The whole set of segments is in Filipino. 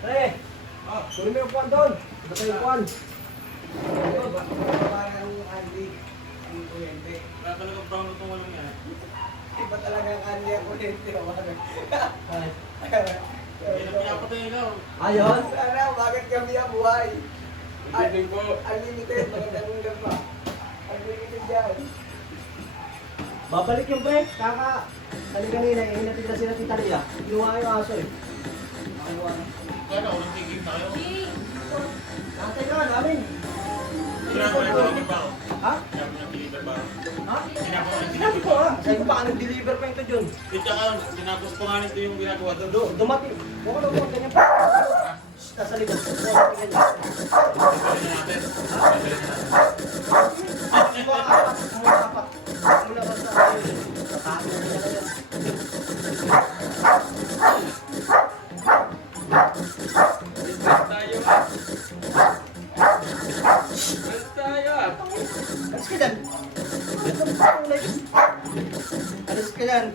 Pre, kunin mo yung puwan doon. Basta yung puwan. Parang Andy, ang kuryente. Wala talaga brown na itong walong yan. Iba talaga ang Andy ang kuryente. Hindi na pinapatay ilaw. Ayun. Sana, bakit kami ang buhay? Hindi po. Unlimited, magandang ulam pa. Unlimited yan. Babalik yung pre. Kanina, hinatid na sila Tita Lia. Kinuha yung aso eh. Kaya na, ulang tigil na kayo. Ate ka, namin. Kailangan ko lang deliver ba ako? Ha? Kailangan ko lang deliver ba ako? Ha? Sinapos ko lang Sinabi deliver ko ha. Sabi ko baka nag-deliver pa ito dyan. At saka, sinapos ko nga nito yung ginagawa doon. Dumating. Huwag ka lang ganyan pa. Nasa likod. Balik na natin. Balik na natin. Mula ba sa akin? Tatalo nila na yan. Alis ka dyan. Alis ka dyan.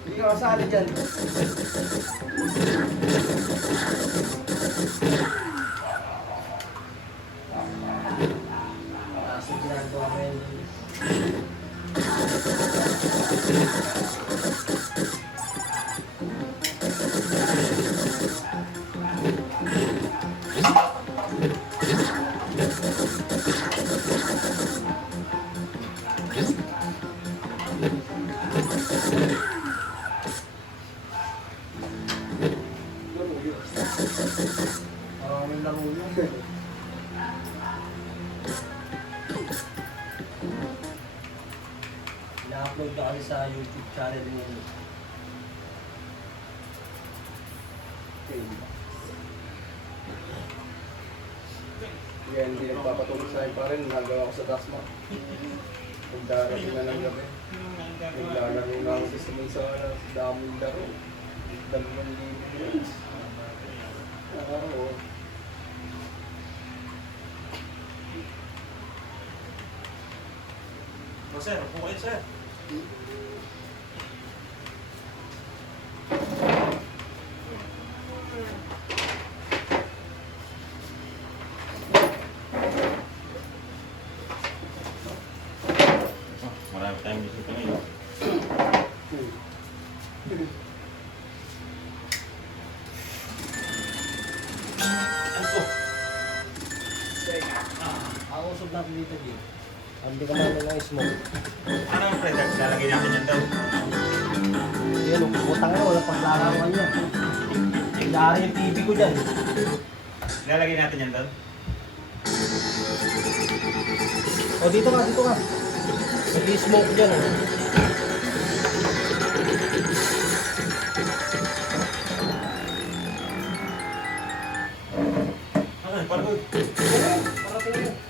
Hindi ka kasali dyan. Kaso ginagawa mo yan. Maraming laro yun. Na-upload na kami sa YouTube channel ni Yan, hindi nagpapatulog sa akin pa rin. Nagawa ko sa Dasma. Kung darating na ng gabi. Naglalaro na ako sa daming laro. 2,000. Oo. Sir, upo kayo, sir. Marami tayong bisita ngayon. Ako usog natin dito din. Hindi ka namin ng smoke. Ano ang product? Lalagay natin yan daw. Yan, utang na, walang paglarawan niya. Dari yung TV ko dyan. Lalagay natin yan daw. O, dito ka, dito ka. May smoke dyan eh. Ano, parang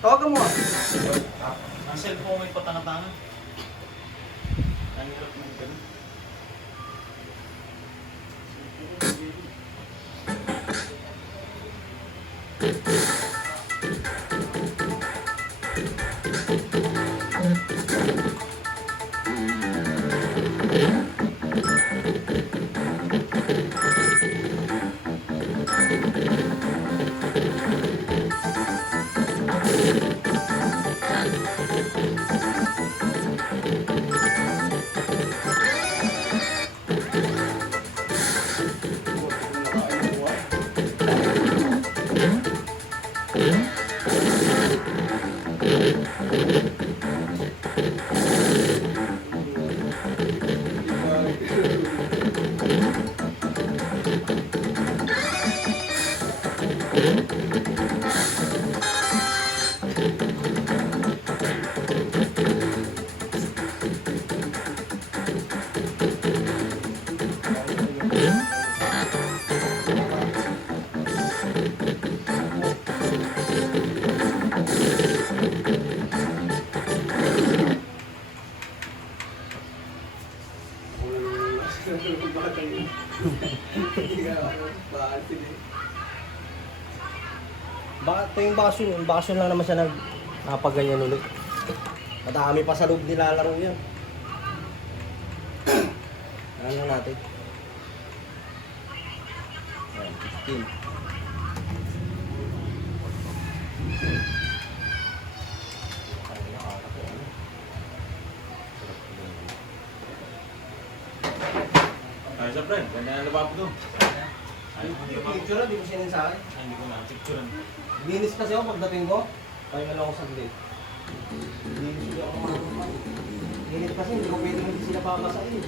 Tawagan mo ah. ang cellphone may patanga-tanga. Ang hirap ng ganun. Baka ito yung bakasyon lang naman siya nagpaganyan ulit. Madami pa sa loob nilalaro yan. Ano natin? Ayan. Skin. Ay, nakakap ko, ano. Ay, sa friend, ganda na lababo doon. Ay, hindi Yung ko picture, di mo sinend sa akin. Ay, hindi ko na. Picturean. Linis kasi ako pagdating ko. Kaya nga lang ako saglit. Linis ulit ako mga. Linis kasi hindi ko pwede hindi sila papasain.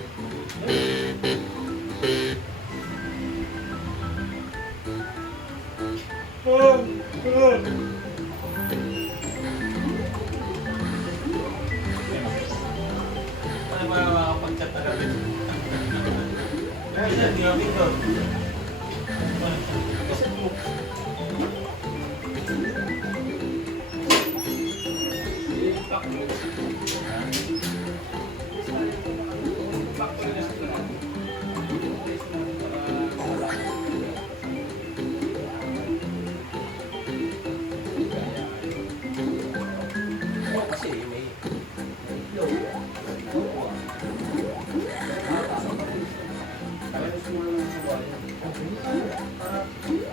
Ano ba makakapag-chat na gabi? Ay, hindi ako dito. Kasi mo. Kasi may flow.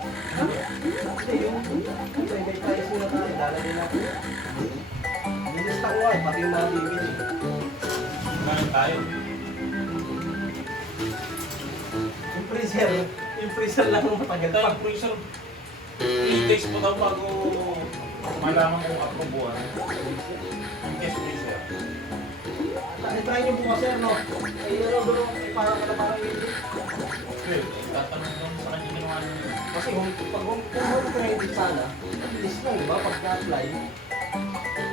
Kasi yung may price nila tayo, lalagyan natin. Nilista ko nga eh, pati yung mga bibili. Kumain tayo. Yung freezer lang ang matagal Ito pa. yung freezer. 3 days po daw bago malaman kung ako buwan. Ang test freezer. Try nyo bukas sir, no? Ay, ano, doon, parang hindi. Okay, tatanong doon sa kanya ginawa niyo. Kasi pag home credit sana, at least lang, diba? Pagka-apply,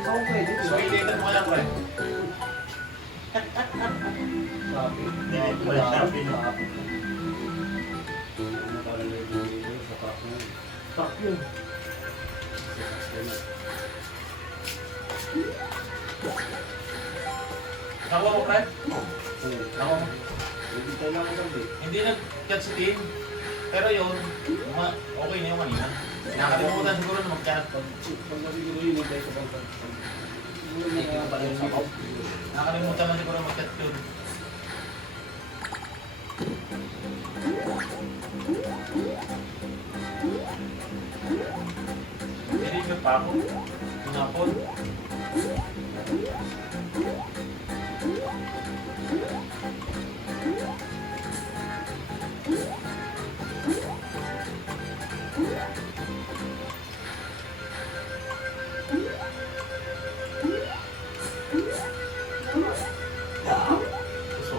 sa home credit, So, diba? hindi mo kaya pre. Sabi. Hindi, wala sabi, no? Truck yun. Nakuha mo pre? Nakuha mo. Hindi tayo lang sabi. Hindi nag-chat si Tim. Pero yun, okay na yung kanina. Nakalimutan siguro na mag-chat. Pag siguro yun, hindi tayo kapag Hindi ko pala yung sabaw. Nakalimutan na siguro mag-chat yun. Deliver pa ako. Pinapon. So,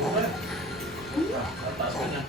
okay. Tataas ka niya.